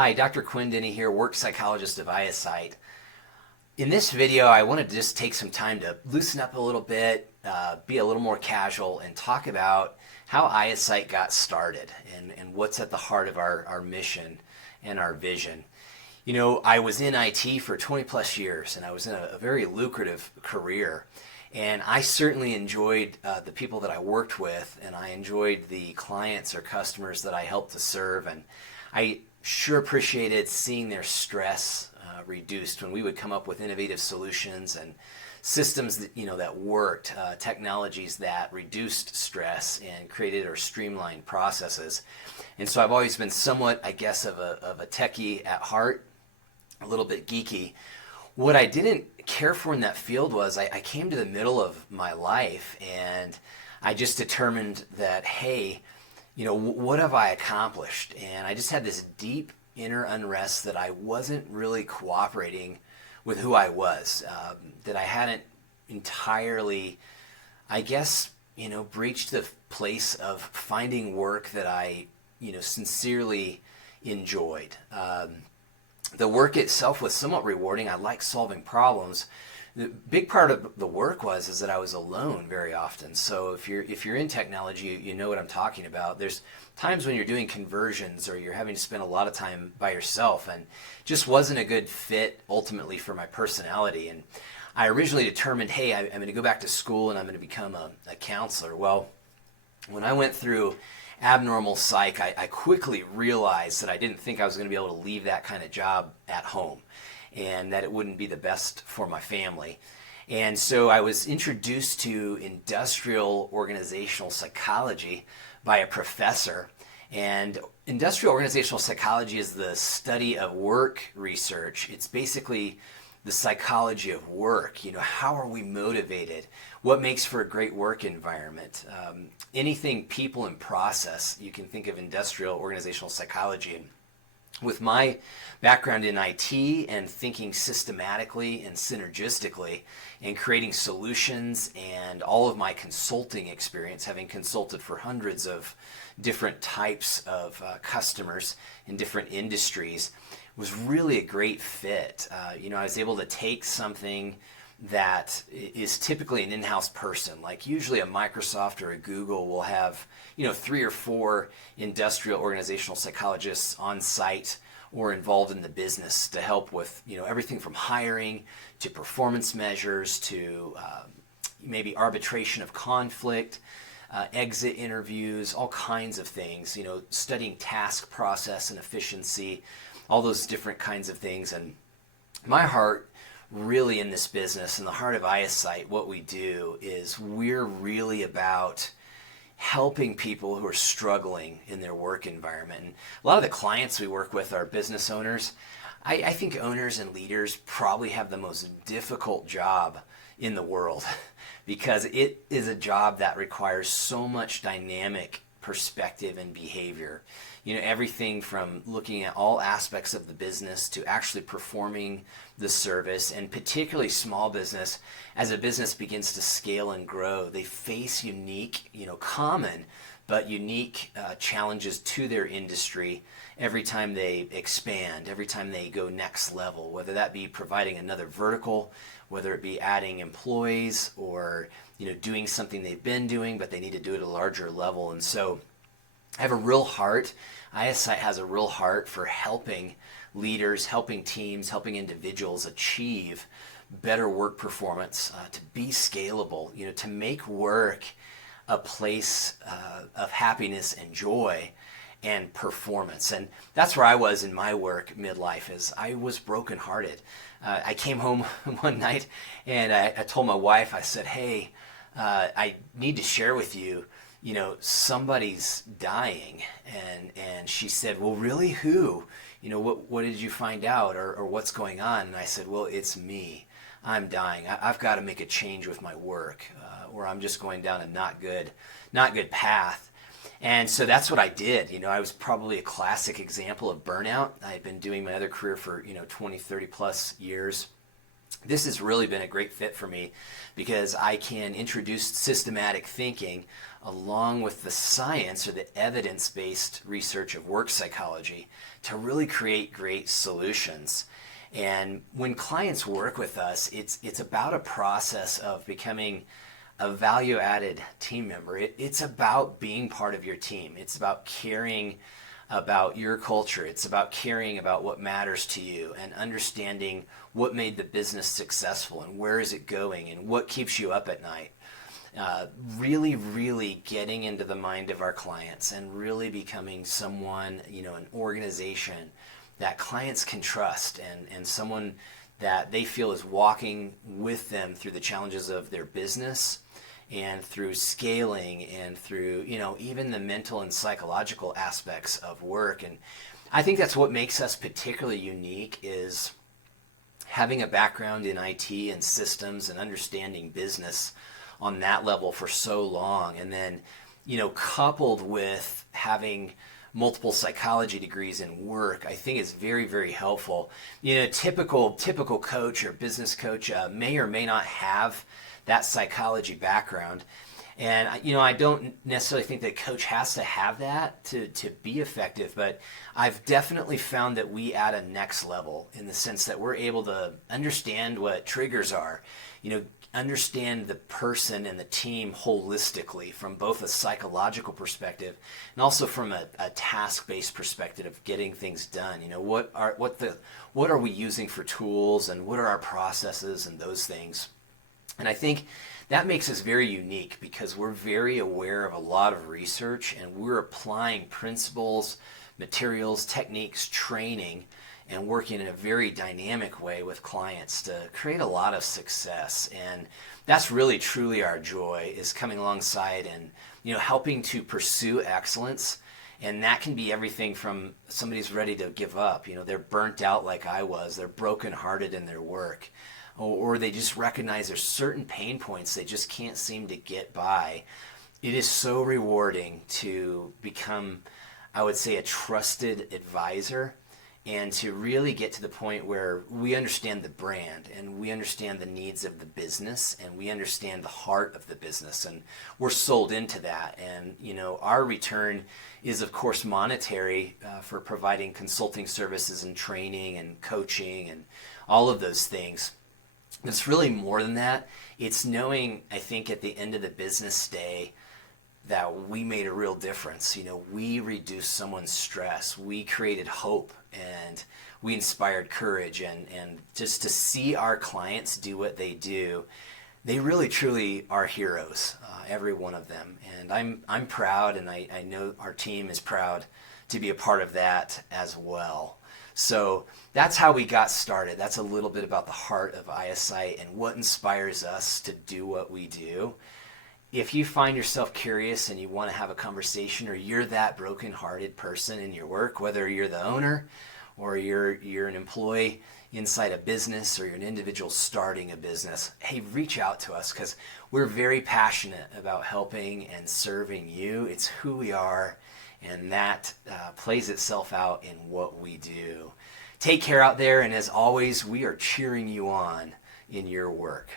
Hi, Dr. Quinn Denny here, work psychologist of ioPSYte. In this video, I wanted to just take some time to loosen up a little bit, be a little more casual, and talk about how ioPSYte got started and what's at the heart of our mission and our vision. You know, I was in IT for 20 plus years, and I was in a very lucrative career. And I certainly enjoyed the people that I worked with, and I enjoyed the clients or customers that I helped to serve. And I sure appreciated seeing their stress reduced when we would come up with innovative solutions and systems that, that worked, technologies that reduced stress and created or streamlined processes. And so I've always been somewhat, I guess, of a techie at heart, a little bit geeky. What I didn't care for in that field was I came to the middle of my life and I just determined that, hey, what have I accomplished? And I just had this deep inner unrest that I wasn't really cooperating with who I was, that I hadn't entirely, I guess, breached the place of finding work that I, sincerely enjoyed. The work itself was somewhat rewarding. I liked solving problems. The big part of the work is that I was alone very often. So if you're in technology, you know what I'm talking about. There's times when you're doing conversions or you're having to spend a lot of time by yourself, and just wasn't a good fit ultimately for my personality. And I originally determined, hey, I'm going to go back to school and I'm going to become a counselor. Well, when I went through abnormal psych, I quickly realized that I didn't think I was going to be able to leave that kind of job at home, and that it wouldn't be the best for my family. And so I was introduced to industrial organizational psychology by a professor. And industrial organizational psychology is the study of work research. It's basically the psychology of work. How are we motivated? What makes for a great work environment? Anything people and process, you can think of industrial organizational psychology. With my background in IT and thinking systematically and synergistically and creating solutions, and all of my consulting experience, having consulted for hundreds of different types of customers in different industries, was really a great fit. I was able to take something that is typically an in-house person, like usually a Microsoft or a Google will have 3 or 4 industrial organizational psychologists on site or involved in the business to help with everything from hiring to performance measures to maybe arbitration of conflict, exit interviews, all kinds of things, studying task process and efficiency, all those different kinds of things. And my heart really in this business, in the heart of ioPSYte, what we do is we're really about helping people who are struggling in their work environment. And a lot of the clients we work with are business owners. I think owners and leaders probably have the most difficult job in the world because it is a job that requires so much dynamic perspective and behavior. Everything from looking at all aspects of the business to actually performing the service, and particularly small business. As a business begins to scale and grow, they face unique, common but unique challenges to their industry every time they expand, every time they go next level, whether that be providing another vertical, whether it be adding employees, or doing something they've been doing but they need to do it at a larger level. And so I have a real heart. ioPSYte has a real heart for helping leaders, helping teams, helping individuals achieve better work performance, to be scalable, to make work a place of happiness and joy and performance. And that's where I was in my work midlife, is I was brokenhearted. I came home one night and I told my wife, I said, hey, I need to share with you, somebody's dying. And she said, well, really, who? What did you find out, or what's going on? And I said, well, it's me. I'm dying. I've got to make a change with my work, or I'm just going down a not good path. And so that's what I did. I was probably a classic example of burnout. I had been doing my other career for 20, 30 plus years. This has really been a great fit for me because I can introduce systematic thinking along with the science or the evidence-based research of work psychology to really create great solutions. And when clients work with us, it's about a process of becoming a value-added team member. It's about being part of your team. It's about caring about your culture. It's about caring about what matters to you and understanding what made the business successful and where is it going and what keeps you up at night. Really getting into the mind of our clients and really becoming someone, an organization that clients can trust and someone that they feel is walking with them through the challenges of their business and through scaling and through, even the mental and psychological aspects of work. And I think that's what makes us particularly unique is having a background in IT and systems and understanding business on that level for so long. And then, coupled with having multiple psychology degrees in work, I think is very helpful. Typical coach or business coach may or may not have that psychology background. And I don't necessarily think that coach has to have that to be effective, but I've definitely found that we add a next level in the sense that we're able to understand what triggers are, understand the person and the team holistically from both a psychological perspective and also from a task-based perspective of getting things done. What are we using for tools and what are our processes and those things. And I think that makes us very unique because we're very aware of a lot of research and we're applying principles, materials, techniques, training, and working in a very dynamic way with clients to create a lot of success. And that's really truly our joy, is coming alongside and helping to pursue excellence. And that can be everything from somebody's ready to give up, they're burnt out like I was, they're brokenhearted in their work, or they just recognize there's certain pain points they just can't seem to get by. It is so rewarding to become, I would say, a trusted advisor and to really get to the point where we understand the brand and we understand the needs of the business and we understand the heart of the business and we're sold into that. And our return is of course monetary for providing consulting services and training and coaching and all of those things. It's really more than that. It's knowing, I think, at the end of the business day that we made a real difference. We reduced someone's stress. We created hope and we inspired courage. And just to see our clients do what they do, they really truly are heroes, every one of them. And I'm proud, and I know our team is proud to be a part of that as well. So that's how we got started. That's a little bit about the heart of ioPSYte and what inspires us to do what we do. If you find yourself curious and you want to have a conversation, or you're that broken-hearted person in your work, whether you're the owner or you're an employee inside a business or you're an individual starting a business, hey, reach out to us because we're very passionate about helping and serving you. It's who we are. And that plays itself out in what we do. Take care out there, and as always, we are cheering you on in your work.